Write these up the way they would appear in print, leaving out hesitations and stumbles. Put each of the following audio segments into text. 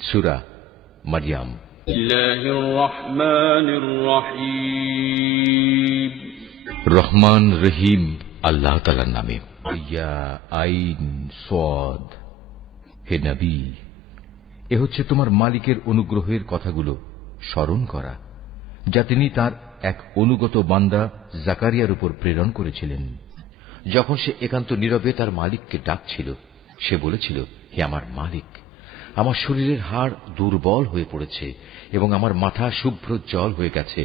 সূরা মারইয়াম। রহমান রহিম আল্লাহ তাআলার নামে। ইয়া আইন সাদ। হে নবী, এ হচ্ছে তোমার মালিকের অনুগ্রহের কথাগুলো স্মরণ করা, যা তিনি তার এক অনুগত বান্দা জাকারিয়ার উপর প্রেরণ করেছিলেন। যখন সে একান্ত নীরবে তার মালিককে ডাকছিল, সে বলেছিল, হে আমার মালিক, আমার শরীরের হাড় দুর্বল হয়ে পড়েছে এবং আমার মাথা শুভ্র জল হয়ে গেছে,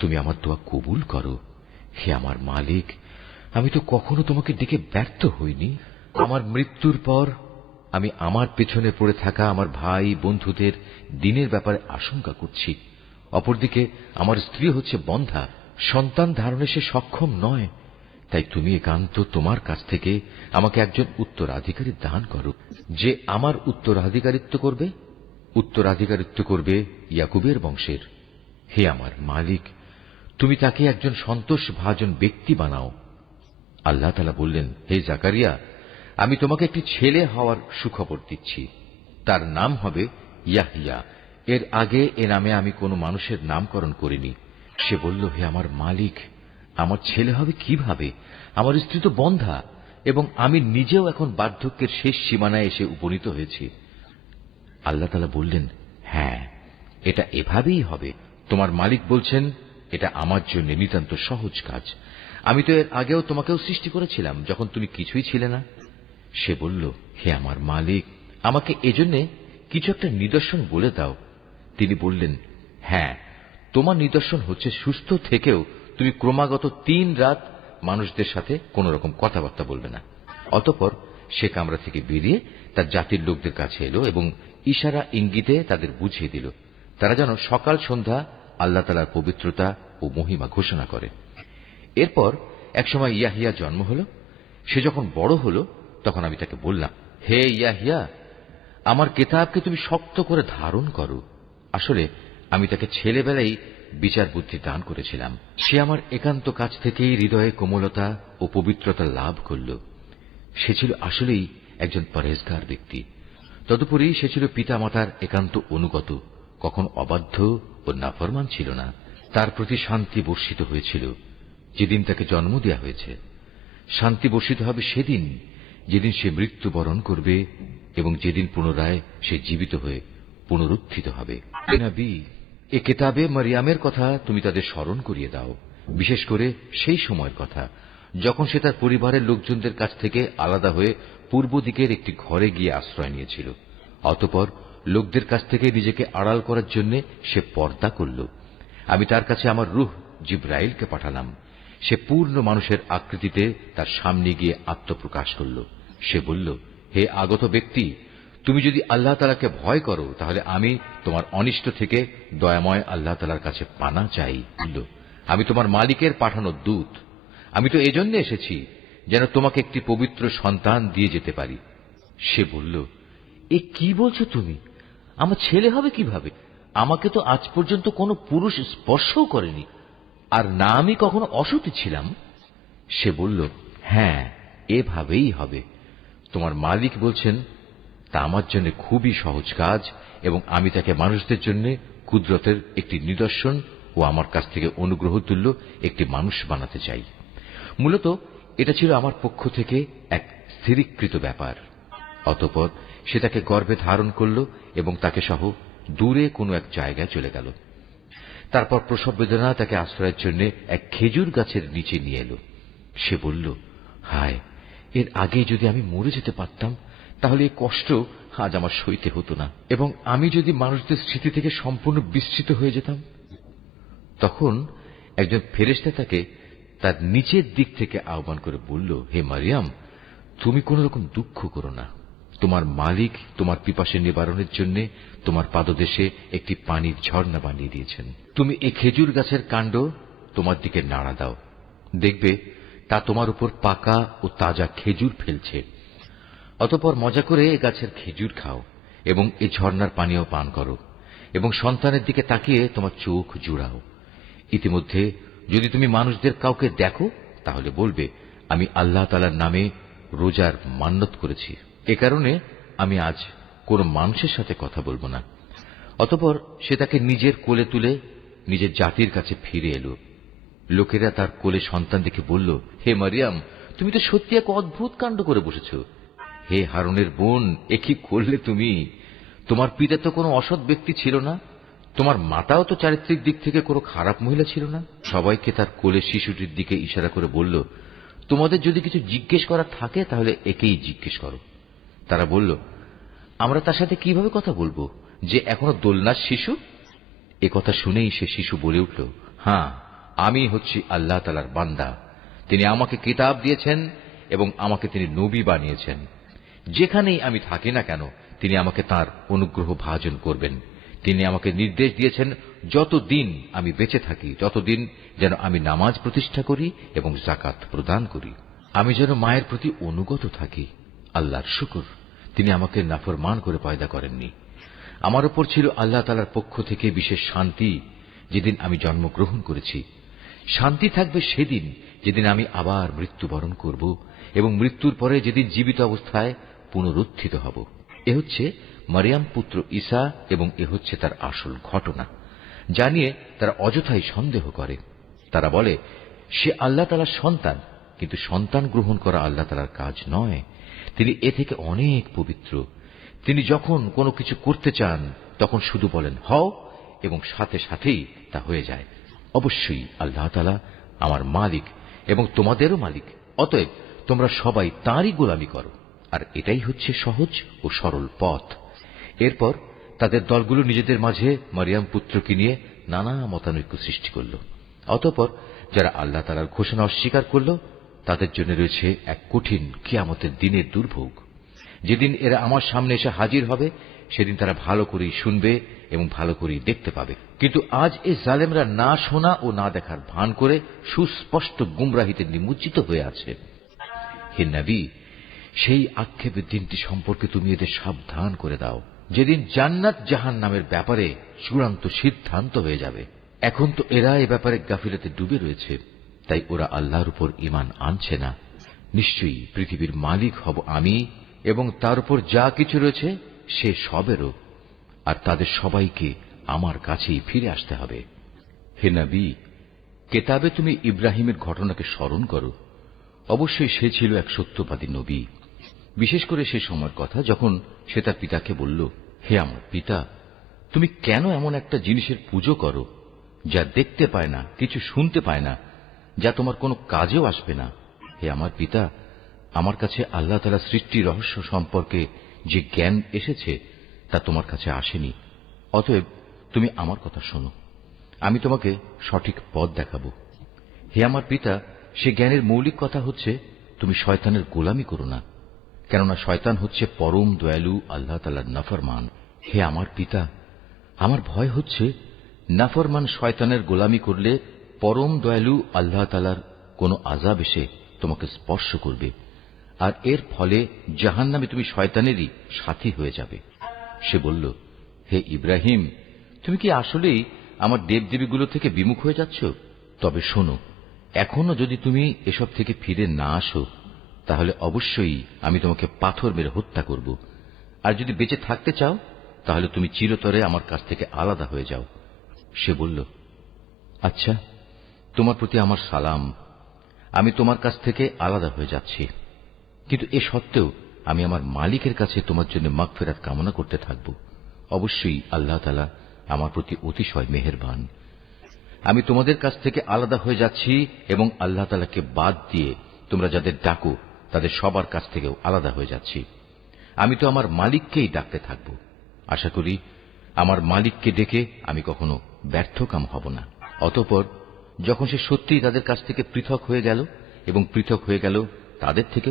তুমি আমার দোয়া কবুল করো। হে আমার মালিক, আমি তো কখনো তোমাকে ডেকে ব্যর্থ হইনি। আমার মৃত্যুর পর আমি আমার পেছনে পড়ে থাকা আমার ভাই বন্ধুদের দিনের ব্যাপারে আশঙ্কা করছি। অপরদিকে আমার স্ত্রী হচ্ছে বন্ধ্যা, সন্তান ধারণে সে সক্ষম নয়। তাই তুমি একান্ত তোমার কাছ থেকে আমাকে একজন উত্তরাধিকারী দান করো, যে আমার উত্তরাধিকারিত্ব করবে ইয়াকুবের বংশের। হে আমার মালিক, তুমি তাকে একজন সন্তোষভাজন ব্যক্তি বানাও। আল্লাহ তাআলা বললেন, হে জাকারিয়া, আমি তোমাকে একটি ছেলে হওয়ার সুখবর দিচ্ছি। তার নাম হবে ইয়াহইয়া। এর আগে এ নামে আমি কোনো মানুষের নামকরণ করিনি। সে বলল, হে আমার মালিক, আমার ছেলে হবে কিভাবে? আমার স্ত্রী তো বন্ধ্যা এবং আমি নিজেও এখন বার্ধক্যের শেষ সীমানায় এসে উপনীত হয়েছি। আল্লাহ তাআলা বললেন, হ্যাঁ, এটা এভাবেই হবে। তোমার মালিক বলছেন, এটা আমার জন্য নিতান্ত সহজ কাজ। আমি তো এর আগেও তোমাকেও সৃষ্টি করেছিলাম যখন তুমি কিছুই ছিলে না। সে বলল, হে আমার মালিক, আমাকে এজন্য কিছু একটা নিদর্শন বলে দাও। তিনি বললেন, হ্যাঁ, তোমার নিদর্শন হচ্ছে সুস্থ থেকেও তুমি ক্রমাগত 3 রাত মানুষদের সাথে কোন রকম কথাবার্তা বলবে না। অতঃপর সে কামরা থেকে বেরিয়ে তার জাতির লোকদের কাছে এলো এবং ইশারা ইঙ্গিতে তাদের বুঝিয়ে দিল, তারা যেন সকাল সন্ধ্যা আল্লাহ তাআলার পবিত্রতা ও মহিমা ঘোষণা করে। এরপর একসময় ইয়াহিয়া জন্ম হল। সে যখন বড় হল, তখন আমি তাকে বললাম, হে ইয়াহিয়া, আমার কিতাবকে তুমি শক্ত করে ধারণ করো। আসলে আমি তাকে ছেলেবেলায় বিচার বুদ্ধি দান করেছিলাম। সে আমার একান্ত কাছ থেকেই হৃদয়ে কোমলতা ও পবিত্রতা লাভ করল। সে ছিল আসলেই একজন পরহেজগার ব্যক্তি। তদুপরি সে ছিল পিতামাতার একান্ত অনুগত, কখনো অবাধ্য ও নাফরমান ছিল না। তার প্রতি শান্তি বর্ষিত হয়েছিল যেদিন তাকে জন্ম দেওয়া হয়েছে। শান্তি বর্ষিত হবে সেদিন যেদিন সে মৃত্যুবরণ করবে এবং যেদিন পুনরায় সে জীবিত হয়ে পুনরুত্থিত হবে। নবী, এ কিতাবে মারইয়ামের কথা তুমি তাদের স্মরণ করিয়ে দাও, বিশেষ করে সেই সময়ের কথা যখন সে তার পরিবারের লোকজনদের কাছ থেকে আলাদা হয়ে পূর্ব দিকের একটি ঘরে গিয়ে আশ্রয় নিয়েছিল। অতঃপর লোকদের কাছ থেকে নিজেকে আড়াল করার জন্য সে পর্দা করল। আমি তার কাছে আমার রূহ জিবরাইলকে পাঠালাম। সে পূর্ণ মানুষের আকৃতিতে তার সামনে গিয়ে আত্মপ্রকাশ করল। সে বলল, হে আগত ব্যক্তি, তুমি যদি আল্লাহ তাআলাকে ভয় করো, তাহলে আমি তোমার অনিষ্ট থেকে দয়াময় আল্লাহ তাআলার কাছে পানা চাই। বলল, আমি তোমার মালিকের পাঠানো দূত। আমি তো এজন্য এসেছি যেন তোমাকে একটি পবিত্র সন্তান দিয়ে যেতে পারি। সে বলল, এ কি বলছো তুমি? আমার ছেলে হবে কিভাবে? আমাকে তো আজ পর্যন্ত কোনো পুরুষ স্পর্শও করেনি, আর না আমি কখনো অসতী ছিলাম। সে বলল, হ্যাঁ, এভাবেই হবে। তোমার মালিক বলছেন, তা আমার জন্য খুবই সহজ কাজ এবং আমি তাকে মানুষদের জন্য কুদরতের একটি নিদর্শন ও আমার কাছ থেকে অনুগ্রহ তুল্য একটি মানুষ বানাতে চাই। মূলত এটা ছিল আমার পক্ষ থেকে এক স্থিরীকৃত ব্যাপার। অতঃপর সে তাকে গর্ভে ধারণ করল এবং তাকে সহ দূরে কোনো এক জায়গায় চলে গেল। তারপর প্রসব বেদনা তাকে আশ্রয়ের জন্য এক খেজুর গাছের নিচে নিয়ে এলো। সে বলল, হায়, এর আগে যদি আমি মরে যেতে পারতাম, তাহলে এই কষ্ট আজ আমার সইতে হতো না এবং আমি যদি মানুষদের স্মৃতি থেকে সম্পূর্ণ বিস্মৃত হয়ে যেতাম। তখন একজন ফেরেশতা তাকে তার নিচের দিক থেকে আহ্বান করে বলল, হে মারিয়াম, তুমি কোন রকম দুঃখ করো না। তোমার মালিক তোমার পিপাসা নিবারণের জন্য তোমার পাদদেশে একটি পানির ঝর্ণা বানিয়ে দিয়েছেন। তুমি এই খেজুর গাছের কাণ্ড তোমার দিকে নাড়া দাও, দেখবে তা তোমার উপর পাকা ও তাজা খেজুর ফেলছে। অতঃপর মজা করে এ গাছের খেজুর খাও এবং এই ঝর্ণার পানীয় পান করো এবং সন্তানের দিকে তাকিয়ে তোমার চোখ জুড়াও। ইতিমধ্যে যদি তুমি মানুষদের কাউকে দেখো, তাহলে বলবে, আমি আল্লাহ তাআলার নামে রোজার মান্নত করেছি। এ কারণে আমি আজ কোন মানুষের সাথে কথা বলবো না। অতঃপর সে তাকে নিজের কোলে তুলে নিজের জাতির কাছে ফিরে এলো। লোকেরা তার কোলে সন্তান দেখে বলল, হে মারিয়াম, তুমি তো সত্যি এক অদ্ভুত কাণ্ড করে বসেছ। হে হারুনের বোন, এ কি করলে তুমি? তোমার পিতা তো কোনো অসৎ ব্যক্তি ছিল না, তোমার মাতাও তো চারিত্রিক দিক থেকে কোনো খারাপ মহিলা ছিল না। সবাইকে তার কোলে শিশুটির দিকে ইশারা করে বলল, তোমাদের যদি কিছু জিজ্ঞেস করার থাকে তাহলে একেই জিজ্ঞেস করো। তারা বলল, আমরা তার সাথে কিভাবে কথা বলবো যে এখনো দোলনার শিশু? এ কথা শুনেই সে শিশু বলে উঠল, হ্যাঁ, আমি হচ্ছি আল্লাহ তাআলার বান্দা। তিনি আমাকে কিতাব দিয়েছেন এবং আমাকে তিনি নবী বানিয়েছেন। যেখানেই আমি থাকি না কেন তিনি আমাকে তাঁর অনুগ্রহ ভাজন করবেন। তিনি আমাকে নির্দেশ দিয়েছেন যতদিন আমি বেঁচে থাকি ততদিন যেন আমি নামাজ প্রতিষ্ঠা করি এবং যাকাত প্রদান করি। আমি যেন মায়ের প্রতি অনুগত থাকি। আল্লাহর শুকর, তিনি আমাকে নাফরমান করে পয়দা করেননি। আমার উপর ছিল আল্লাহ তাআলার পক্ষ থেকে বিশেষ শান্তি যেদিন আমি জন্মগ্রহণ করেছি। শান্তি থাকবে সেদিন যেদিন আমি আবার মৃত্যুবরণ করব এবং মৃত্যুর পরে যেদিন জীবিত অবস্থায় পুনরুত্থিত হব। এ হচ্ছে মারিয়াম পুত্র ঈসা এবং এ হচ্ছে তার আসল ঘটনা। জানিয়ে তারা অযথাই সন্দেহ করে। তারা বলে, সে আল্লাহ তাআলার সন্তান, কিন্তু সন্তান গ্রহণ করা আল্লাহ তাআলার কাজ নয়। তিনি এ থেকে অনেক পবিত্র। তিনি যখন কোনো কিছু করতে চান তখন শুধু বলেন হও এবং সাথে সাথেই তা হয়ে যায়। অবশ্যই আল্লাহ তাআলা আমার মালিক এবং তোমাদেরও মালিক। অতএব তোমরা সবাই তাঁরই গোলামি করো, আর এটাই হচ্ছে সহজ ও সরল পথ। এরপর তাদের দলগুলো নিজেদের মাঝে মারিয়াম পুত্রকে নিয়ে নানা মতানৈক্য সৃষ্টি করল। অতঃপর যারা আল্লাহ তাআলার ঘোষণা অস্বীকার করল তাদের জন্য রয়েছে এক কঠিন কিয়ামতের দিনের দুর্ভোগ। যেদিন এরা আমার সামনে এসে হাজির হবে সেদিন তারা ভালো করেই শুনবে এবং ভালো করেই দেখতে পাবে। কিন্তু আজ এই জালেমরা না শোনা ও না দেখার ভান করে সুস্পষ্ট গুমরাহিতে নিমজ্জিত হয়ে আছে। হে নবী, সেই আক্ষেপের দিনটি সম্পর্কে তুমি এদের সাবধান করে দাও, যেদিন জান্নাত জাহান্নামের ব্যাপারে চূড়ান্ত সিদ্ধান্ত হয়ে যাবে। এখন তো এরা এ ব্যাপারে গাফিলতে ডুবে রয়েছে, তাই ওরা আল্লাহর উপর ঈমান আনছে না। নিশ্চয়ই পৃথিবীর মালিক হব আমি এবং তার উপর যা কিছু রয়েছে সে সবেরও, আর তাদের সবাইকে আমার কাছেই ফিরে আসতে হবে। হে নবী, কেতাবে তুমি ইব্রাহিমের ঘটনাকে স্মরণ করো। অবশ্যই সে ছিল এক সত্যবাদী নবী। বিশেষ করে সে সময়ের কথা যখন সে তার পিতাকে বলল, হে আমার পিতা, তুমি কেন এমন একটা জিনিসের পুজো করো যা দেখতে পায় না, কিছু শুনতে পায় না, যা তোমার কোনো কাজেও আসবে না? হে আমার পিতা, আমার কাছে আল্লাহ তাআলা সৃষ্টি রহস্য সম্পর্কে যে জ্ঞান এসেছে তা তোমার কাছে আসেনি। অতএব তুমি আমার কথা শোনো, আমি তোমাকে সঠিক পথ দেখাবো। হে আমার পিতা, সে জ্ঞানের মৌলিক কথা হচ্ছে তুমি শয়তানের গোলামি করো না, কেননা শয়তান হচ্ছে পরম দয়ালু আল্লাহ তাআলার নাফরমান। হে আমার পিতা, আমার ভয় হচ্ছে নাফরমান শয়তানের গোলামি করলে পরম দয়ালু আল্লাহ তাআলার কোন আযাব এসে তোমাকে স্পর্শ করবে, আর এর ফলে জাহান্নামে তুমি শয়তানেরই সাথী হয়ে যাবে। সে বলল, হে ইব্রাহিম, তুমি কি আসলেই আমার দেবদেবীগুলো থেকে বিমুখ হয়ে যাচ্ছ? তবে শোনো, এখনো যদি তুমি এসব থেকে ফিরে না আসো তাহলে অবশ্যই আমি তোমাকে পাথর মেরে হত্যা করব। আর যদি বেঁচে থাকতে চাও তাহলে তুমি চিরতরে আমার কাছ থেকে আলাদা হয়ে যাও। সে বলল, আচ্ছা, তোমার প্রতি আমার সালাম, আমি তোমার কাছ থেকে আলাদা হয়ে যাচ্ছি, কিন্তু এ সত্ত্বেও আমি আমার মালিকের কাছে তোমার জন্য মাগফিরাত কামনা করতে থাকব। অবশ্যই আল্লাহ তাআলা আমার প্রতি অতিশয় মেহেরবান। আমি তোমাদের কাছ থেকে আলাদা হয়ে যাচ্ছি এবং আল্লাহ তাআলাকে বাদ দিয়ে তোমরা যাদের ডাকো তাদের সবার কাছ থেকেও আলাদা হয়ে যাচ্ছি। আমি তো আমার মালিককেই ডাকতে থাকব। আশা করি আমার মালিককে ডেকে আমি কখনো ব্যর্থকাম হব না। অতঃপর যখন সে সত্যিই তাদের কাছ থেকে পৃথক হয়ে গেল এবং পৃথক হয়ে গেল তাদের থেকে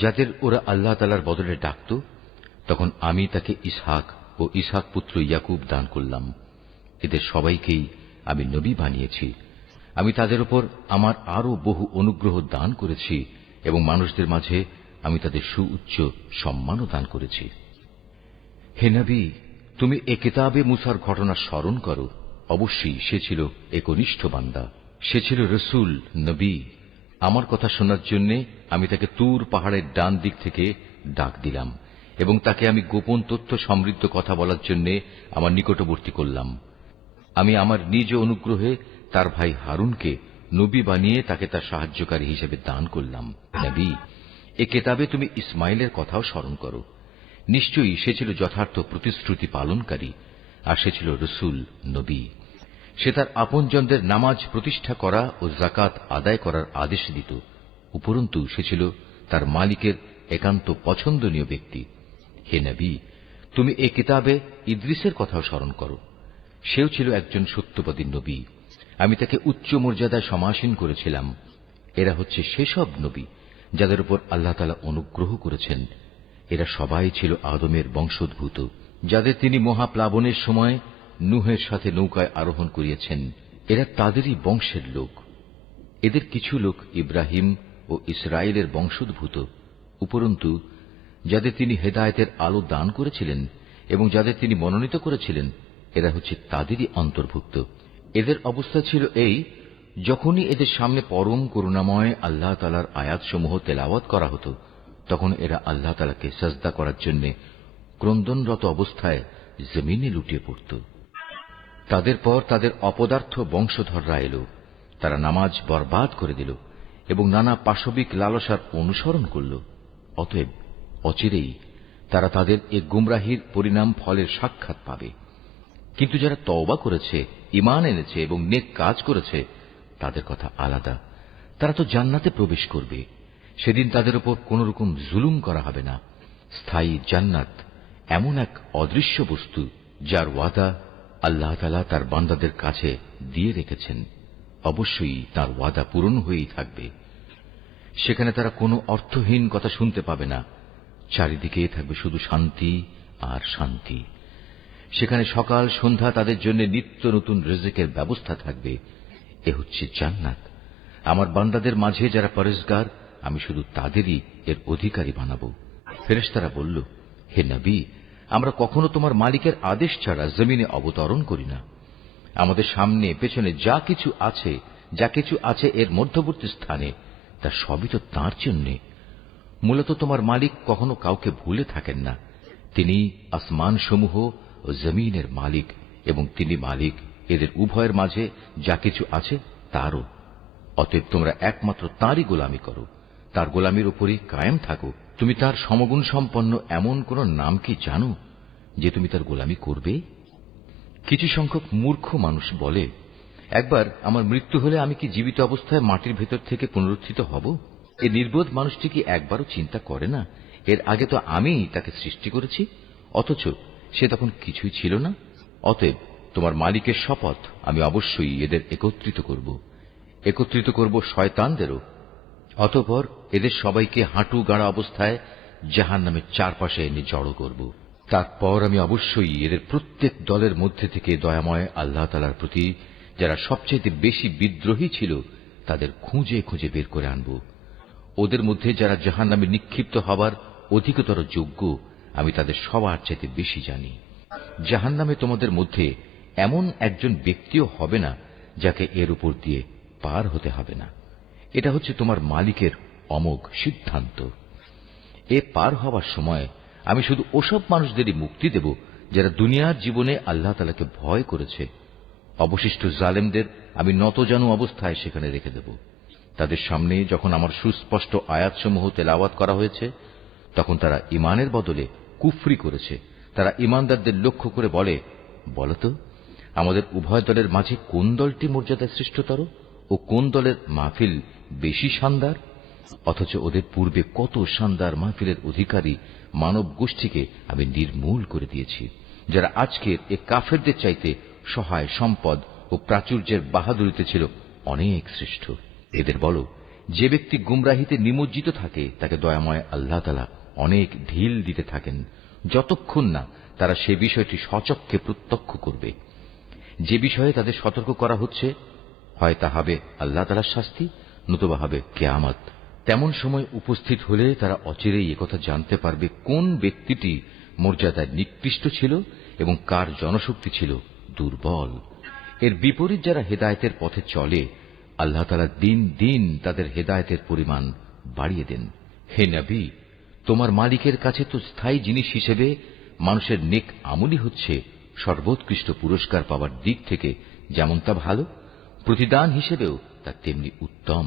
যাদের ওরা আল্লাহ তাআলার বদলে ডাকত, তখন আমি তাকে ইসহাক ও ইসহাক পুত্র ইয়াকুব দান করলাম। এদের সবাইকেই আমি নবী বানিয়েছি। আমি তাদের উপর আমার আরো বহু অনুগ্রহ দান করেছি এবং মানুষদের মাঝে আমি তাদের সুউচ্চ সম্মানও দান করেছি। হে নবী, তুমি এ কিতাবে মুসার ঘটনা স্মরণ করো। অবশ্যই সে ছিল একনিষ্ঠ বান্দা, সে ছিল রসুল, নবী। আমার কথা শোনার জন্য আমি তাকে তুর পাহাড়ের ডান দিক থেকে ডাক দিলাম এবং তাকে আমি গোপন তথ্য সমৃদ্ধ কথা বলার জন্য আমার নিকটবর্তী করলাম। আমি আমার নিজ অনুগ্রহে তার ভাই হারুনকে নবী বানিয়ে তাকে তার সাহায্যকারী হিসেবে দান করলাম। নবী, এ কেতাবে তুমি ইসমাইলের কথাও স্মরণ করো। নিশ্চয়ই সে ছিল যথার্থ প্রতিশ্রুতি পালনকারী, আর সে ছিল রসুল, নবী। সে তার আপনজনদের নামাজ প্রতিষ্ঠা করা ও যাকাত আদায় করার আদেশ দিত। উপরন্তু সে ছিল তার মালিকের একান্ত পছন্দনীয় ব্যক্তি। হে নবী, তুমি এ কিতাবে ইদ্রিসের কথাও স্মরণ করো। সেও ছিল একজন সত্যবাদী নবী। আমি তাকে উচ্চ মর্যাদায় সমাসীন করেছিলাম। এরা হচ্ছে সেসব নবী যাদের উপর আল্লাহ তাআলা অনুগ্রহ করেছেন। এরা সবাই ছিল আদমের বংশোদ্ভূত, যাদের তিনি মহাপ্লাবনের সময় নূহের সাথে নৌকায় আরোহণ করিয়েছেন। এরা তাদেরই বংশের লোক। এদের কিছু লোক ইব্রাহিম ও ইসরায়েলের বংশোদ্ভূত। উপরন্তু যাদের তিনি হেদায়েতের আলো দান করেছিলেন এবং যাদের তিনি মনোনীত করেছিলেন, এরা হচ্ছে তাদেরই অন্তর্ভুক্ত। এদের অবস্থা ছিল এই, যখনই এদের সামনে পরম করুণাময় আল্লাহ তাআলার আয়াতসমূহ তেলাওয়াত করা হতো, তখন এরা আল্লাহ তাআলাকে সাজদা করার জন্য ক্রন্দনরত অবস্থায় জমিনে লুটিয়ে পড়ত। তাদের পর তাদের অপদার্থ বংশধররা এল। তারা নামাজ বরবাদ করে দিল এবং নানা পাশবিক লালসার অনুসরণ করল। অতএব অচিরেই তারা তাদের এ গুমরাহির পরিণাম ফলের সাক্ষাৎ পাবে। কিন্তু যারা তওবা করেছে, ঈমান এনেছে এবং নেক কাজ করেছে, তাদের কথা আলাদা। তারা তো জান্নাতে প্রবেশ করবে। সেদিন তাদের উপর কোন রকম জুলুম করা হবে না। স্থায়ী জান্নাত এমন এক অদৃশ্য বস্তু, যার ওয়াদা আল্লাহ তাআলা তার বান্দাদের কাছে দিয়ে রেখেছেন। অবশ্যই তার ওয়াদা পূরণ হয়েই থাকবে। সেখানে তারা কোনো অর্থহীন কথা শুনতে পাবে না। চারিদিকে থাকবে শুধু শান্তি আর শান্তি। সেখানে সকাল সন্ধ্যা তাদের জন্য নিত্য নতুন রিজিকের ব্যবস্থা থাকবে। এ হচ্ছে জান্নাত। আমার বান্দাদের মাঝে যারা পরেজগার, আমি শুধু তাদেরই এর অধিকারী বানাবো। ফেরেশতারা বলল, হে নবী, আমরা কখনো তোমার মালিকের আদেশ ছাড়া জমিনে অবতরণ করি না। আমাদের সামনে পেছনে যা কিছু আছে এর মধ্যবর্তী স্থানে, তা সবই তো তাঁর জন্যে। মূলত তোমার মালিক কখনো কাউকে ভুলে থাকেন না। তিনি আসমানসমূহ ও জমিনের মালিক, এবং তিনি মালিক এদের উভয়ের মাঝে যা কিছু আছে তারও। অতএব তোমরা একমাত্র তাঁরই গোলামি করো, তার গোলামির উপরই কায়েম থাকো। তুমি তার সমগুণ সম্পন্ন এমন কোন নাম কি জানো যে তুমি তার গোলামি করবে? কিছু সংখ্যক মূর্খ মানুষ বলে, একবার আমার মৃত্যু হলে আমি কি জীবিত অবস্থায় মাটির ভেতর থেকে পুনরুত্থিত হব? এই নির্বোধ মানুষটি কি একবারও চিন্তা করে না, এর আগে তো আমি তাকে সৃষ্টি করেছি, অথচ সে তখন কিছুই ছিল না? অতএব তোমার মালিকের শপথ, আমি অবশ্যই এদের একত্রিত করব শয়তানদেরও। অতঃপর এদের সবাইকে হাঁটু গাড়া অবস্থায় জাহান্নামের চারপাশে এনে জড়ো করব। তারপর আমি অবশ্যই এদের প্রত্যেক দলের মধ্যে থেকে দয়াময় আল্লাহ তাআলার প্রতি যারা সবচেয়ে বেশি বিদ্রোহী ছিল, তাদের খুঁজে খুঁজে বের করে আনব। ওদের মধ্যে যারা জাহান্নামে নিক্ষিপ্ত হবার অধিকতর যোগ্য, আমি তাদের সবার চাইতে বেশি জানি। জাহান্নামে তোমাদের মধ্যে এমন একজন ব্যক্তিও হবে না যাকে এর উপর দিয়ে পার হতে হবে না। এটা হচ্ছে তোমার মালিকের অমোঘ সিদ্ধান্ত। এ পার হওয়ার সময় আমি শুধু ওসব মানুষদেরই মুক্তি দেব যারা দুনিয়ার জীবনে আল্লাহ তাআলাকে ভয় করেছে। অবশিষ্ট জালেমদের আমি নতজানু অবস্থায় সেখানে রেখে দেব। তাদের সামনে যখন আমার সুস্পষ্ট আয়াতসমূহ তেলাওয়াত করা হয়েছে, তখন তারা ঈমানের বদলে কুফরি করেছে। তারা ঈমানদারদের লক্ষ্য করে বলে, বলতো আমাদের উভয় দলের মাঝে কোন দলটি মর্যাদায় শ্রেষ্ঠতর ও কোন দলের মাহফিল বেশি শানদার? অথচ ওদের পূর্বে কত শানদার মাহফিলের অধিকারী মানব গোষ্ঠীকে আমি নির্মূল করে দিয়েছি, যারা আজকের এ কাফেরদের চাইতে সহায় সম্পদ ও প্রাচুর্যের বাহাদুরিতে ছিল অনেক শ্রেষ্ঠ। এদের বলো, যে ব্যক্তি গুমরাহিতে নিমজ্জিত থাকে তাকে দয়াময় আল্লাহ তাআলা অনেক ঢিল দিতে থাকেন, যতক্ষণ না তারা সে বিষয়টি স্বচক্ষে প্রত্যক্ষ করবে। যে বিষয়ে তাদের সতর্ক করা হচ্ছে, হয় তা হবে আল্লাহ তাআলার শাস্তি, নতুবা হবে কিয়ামত। তেমন সময় উপস্থিত হলে তারা অচিরেই একথা জানতে পারবে কোন ব্যক্তিটি মর্যাদায় নিকৃষ্ট ছিল এবং কার জনশক্তি ছিল দুর্বল। এর বিপরীত যারা হেদায়েতের পথে চলে, আল্লাহ তাআলা দিন দিন তাদের হেদায়েতের পরিমাণ বাড়িয়ে দেন। হে নবী, তোমার মালিকের কাছে তো স্থায়ী জিনিস হিসেবে মানুষের নেক আমলই হচ্ছে সর্বোৎকৃষ্ট পুরস্কার পাওয়ার দিক থেকে যেমন তা ভালো, প্রতিদান হিসেবেও তা তেমনি উত্তম।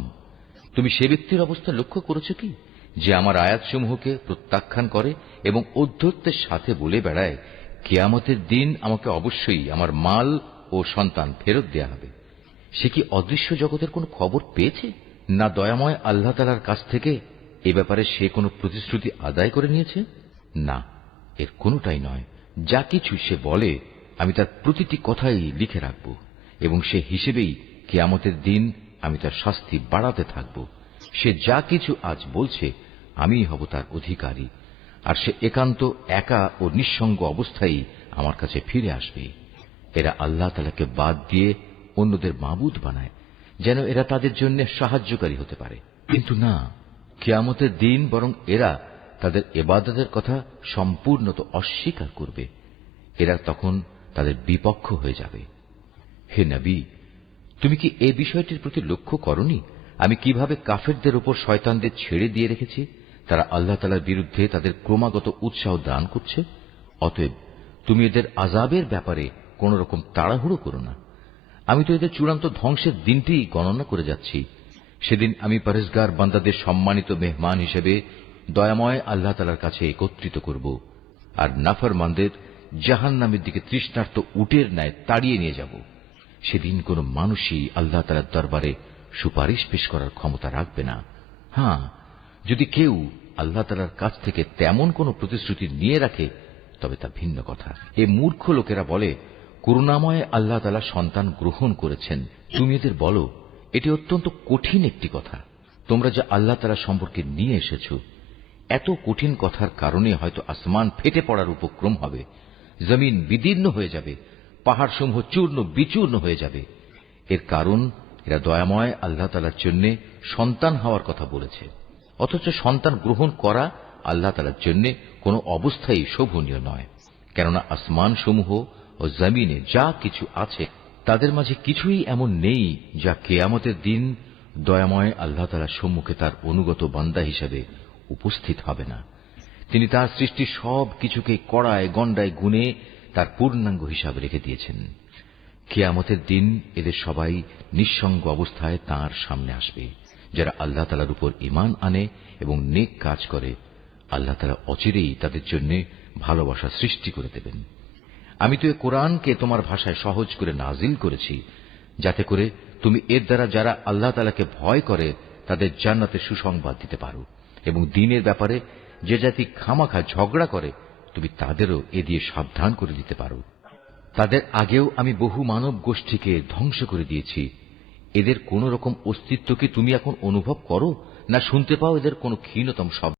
তুমি সে ব্যক্তির অবস্থা লক্ষ্য করেছ কি, যে আমার আয়াতসমূহকে প্রত্যাখ্যান করে এবং ঔদ্ধত্যের সাথে বলে বেড়ায়, কিয়ামতের দিন আমাকে অবশ্যই আমার মাল ও সন্তান ফেরত দেয়া হবে। সে কি অদৃশ্য জগতের কোন খবর পেয়েছে? না দয়াময় আল্লাহ তাআলার কাছ থেকে এ ব্যাপারে সে কোন প্রতিশ্রুতি আদায় করে নিয়েছে? না, এর কোনটাই নয়। যা কিছু সে বলে আমি তার প্রতিটি কথাই লিখে রাখব, এবং সে হিসেবেই কিয়ামতের দিন আমি তার শাস্তি বাড়াতে থাকব। সে যা কিছু আজ বলছে আমিই হব তার অধিকারী, আর সে একান্ত একা ও নিঃসঙ্গ অবস্থায় আমার কাছে ফিরে আসবে। এরা আল্লাহ তাআলাকে বাদ দিয়ে অন্যদের মাবুদ বানায়, যেন এরা তাদের জন্য সাহায্যকারী হতে পারে। কিন্তু না, কিয়ামতের দিন বরং এরা তাদের ইবাদতের কথা সম্পূর্ণত অস্বীকার করবে। এরা তখন তাদের বিপক্ষ হয়ে যাবে। হে নবী, তুমি কি এই বিষয়টির প্রতি লক্ষ্য করনি আমি কিভাবে কাফেরদের উপর শয়তানদের ছেড়ে দিয়ে রেখেছি? তারা আল্লাহ তাআলার বিরুদ্ধে তাদের ক্রমাগত উৎসাহ দান করছে। অতএব তুমি এদের আযাবের ব্যাপারে কোন রকম তাড়াহুড়ো করো না। আমি তো এদের চূড়ান্ত ধ্বংসের দিনটি গণনা করে যাচ্ছি। সেদিন আমি পরহেজগার বান্দাদের সম্মানিত মেহমান হিসেবে দয়াময় আল্লাহ তাআলার কাছে একত্রিত করব, আর নাফরমানদের জাহান্নামের দিকে তৃষ্ণার্ত উটের ন্যায় তাড়িয়ে নিয়ে যাব। সেদিন কোন মানুষই আল্লাহ তাআলার দরবারে সুপারিশ পেশ করার ক্ষমতা রাখবে না। হ্যাঁ, যদি কেউ আল্লাহ তাআলার কাছ থেকে তেমন কোন প্রতিশ্রুতি নিয়ে রাখে তবে তা ভিন্ন কথা। এ মূর্খ লোকেরা বলে, করুণাময় আল্লাহ তাআলা সন্তান গ্রহণ করেছেন। তুমি এদের বলো, এটি অত্যন্ত কঠিন একটি কথা তোমরা যা আল্লাহ তাআলা সম্পর্কে নিয়ে এসেছ। এত কঠিন কথার কারণে হয়তো আসমান ফেটে পড়ার উপক্রম হবে, জমিন বিদীর্ণ হয়ে যাবে, পাহাড়সমূহ চূর্ণ বিচূর্ণ হয়ে যাবে। এর কারণ এরা দয়াময় আল্লাহ তাআলার জন্য সন্তান হওয়ার কথা বলেছে, অথচ সন্তান গ্রহণ করা আল্লাহ তাআলার জন্য কোন অবস্থায় শোভনীয় নয়। কেননা আসমান সমূহ ও জমিনে যা কিছু আছে তাদের মাঝে কিছুই এমন নেই যা কিয়ামতের দিন দয়াময় আল্লাহ তাআলার সম্মুখে তার অনুগত বান্দা হিসেবে উপস্থিত হবে না। তিনি তার সৃষ্টি সব কিছুকে কড়ায় গণ্ডায় গুনে তার পূর্ণাঙ্গ হিসাবে রেখে দিয়েছেন। কিয়ামতের দিন এদের সবাই নিঃসঙ্গ অবস্থায় তাঁর সামনে আসবে। যারা আল্লাহ তাআলার উপর ঈমান আনে এবং নেক কাজ করে, আল্লাহ তাআলা অচিরেই তাদের জন্য ভালোবাসা সৃষ্টি করে দেবেন। আমি তো এ কোরআনকে তোমার ভাষায় সহজ করে নাজিল করেছি, যাতে করে তুমি এর দ্বারা যারা আল্লাহ তাআলাকে ভয় করে তাদের জান্নাতের সুসংবাদ দিতে পারো, এবং দ্বীনের ব্যাপারে যে জাতি খামাখা ঝগড়া করে তুমি তাদেরও এ দিয়ে সাবধান করে দিতে পারো। তাদের আগেও আমি বহু মানব গোষ্ঠীকে ধ্বংস করে দিয়েছি। এদের কোন রকম অস্তিত্ব কি তুমি এখন অনুভব করো, না শুনতে পাও এদের কোন ক্ষীণতম শব্দ?